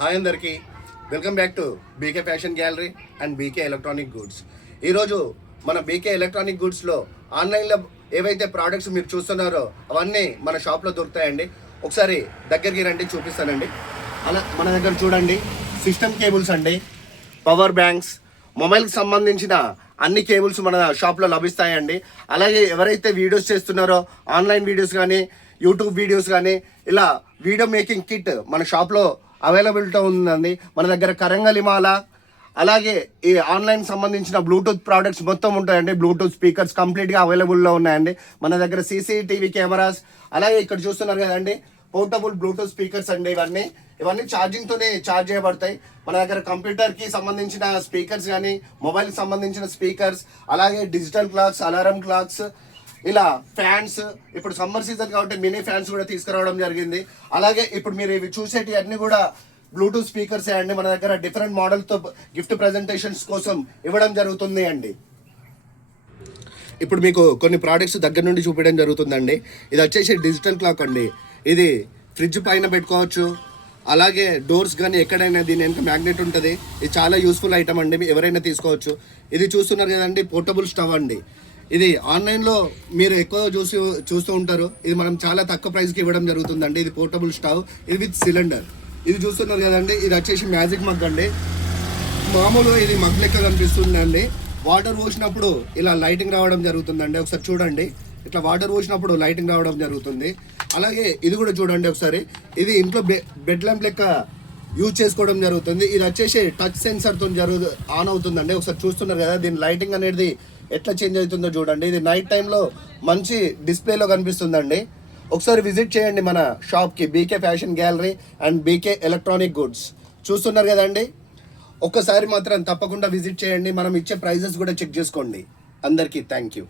Hi అందరికీ, welcome back to BK fashion gallery and BK electronic goods. ఈరోజు మన BK electronic గూడ్స్లో ఆన్లైన్లో ఏవైతే ప్రోడక్ట్స్ మీరు చూస్తున్నారో అవన్నీ మన షాప్లో దొరుకుతాయండి. ఒకసారి దగ్గరికి రండి, చూపిస్తానండి. అలా మన దగ్గర చూడండి, సిస్టమ్ కేబుల్స్ అండి, పవర్ బ్యాంక్స్, మొబైల్కి సంబంధించిన అన్ని కేబుల్స్ మన షాప్లో లభిస్తాయండి. అలాగే ఎవరైతే వీడియోస్ చేస్తున్నారో ఆన్లైన్ వీడియోస్ కానీ యూట్యూబ్ వీడియోస్ కానీ ఇలా వీడియో మేకింగ్ కిట్ మన షాప్లో అవైలబిలిటీ ఉందండి. మన దగ్గర కరంగలిమాల, అలాగే ఈ ఆన్లైన్ సంబంధించిన బ్లూటూత్ ప్రోడక్ట్స్ మొత్తం ఉంటాయండి. బ్లూటూత్ స్పీకర్స్ కంప్లీట్గా అవైలబుల్లో ఉన్నాయండి. మన దగ్గర సీసీటీవీ కెమెరాస్, అలాగే ఇక్కడ చూస్తున్నారు కదండి పోర్టబుల్ బ్లూటూత్ స్పీకర్స్ అండి. ఇవన్నీ ఛార్జింగ్తోనే ఛార్జ్ చేయబడతాయి. మన దగ్గర కంప్యూటర్కి సంబంధించిన స్పీకర్స్ కానీ మొబైల్కి సంబంధించిన స్పీకర్స్, అలాగే డిజిటల్ క్లాక్స్, అలారం క్లాక్స్, ఇలా ఫ్యాన్స్, ఇప్పుడు సమ్మర్ సీజన్ కాబట్టి మినీ ఫ్యాన్స్ కూడా తీసుకురావడం జరిగింది. అలాగే ఇప్పుడు మీరు ఇవి చూసేటి అన్ని కూడా బ్లూటూత్ స్పీకర్స్ అండి. మన దగ్గర డిఫరెంట్ మోడల్తో గిఫ్ట్ ప్రజెంటేషన్స్ కోసం ఇవ్వడం జరుగుతుంది అండి. ఇప్పుడు మీకు కొన్ని ప్రోడక్ట్స్ దగ్గర నుండి చూపించడం జరుగుతుందండి. ఇది వచ్చేసి డిజిటల్ క్లాక్ అండి. ఇది ఫ్రిడ్జ్ పైన పెట్టుకోవచ్చు, అలాగే డోర్స్ కానీ ఎక్కడైనా దీని వెనక మ్యాగ్నెట్ ఉంటుంది. ఇది చాలా యూస్ఫుల్ ఐటమ్ అండి, ఎవరైనా తీసుకోవచ్చు. ఇది చూస్తున్నారు కదండి పోర్టబుల్ స్టవ్ అండి. ఇది ఆన్లైన్లో మీరు ఎక్కువ చూస్తూ ఉంటారు. ఇది మనం చాలా తక్కువ ప్రైస్కి ఇవ్వడం జరుగుతుందండి. ఇది పోర్టబుల్ స్టవ్, ఇది విత్ సిలిండర్. ఇది చూస్తున్నారు కదండి, ఇది వచ్చేసి మ్యాజిక్ మగ్ అండి. మామూలుగా ఇది మగ్ లెక్క కనిపిస్తుందండి. వాటర్ పోసినప్పుడు ఇలా లైటింగ్ రావడం జరుగుతుందండి. ఒకసారి చూడండి, ఇట్లా వాటర్ పోసినప్పుడు లైటింగ్ రావడం జరుగుతుంది. అలాగే ఇది కూడా చూడండి ఒకసారి, ఇది ఇంట్లో బెడ్ ల్యాంప్ లెక్క యూజ్ చేసుకోవడం జరుగుతుంది. ఇది వచ్చేసి టచ్ సెన్సర్తో ఆన్ అవుతుందండి. ఒకసారి చూస్తున్నారు కదా, దీని లైటింగ్ అనేది ఎట్లా చేంజ్ అవుతుందో చూడండి. ఇది నైట్ టైంలో మంచి డిస్ప్లేలో కనిపిస్తుందండి. ఒకసారి విజిట్ చేయండి మన షాప్కి, BK fashion gallery and BK electronic goods. చూస్తున్నారు కదండి, ఒక్కసారి మాత్రం తప్పకుండా విజిట్ చేయండి. మనం ఇచ్చే ప్రైజెస్ కూడా చెక్ చేసుకోండి. అందరికీ థ్యాంక్ యూ.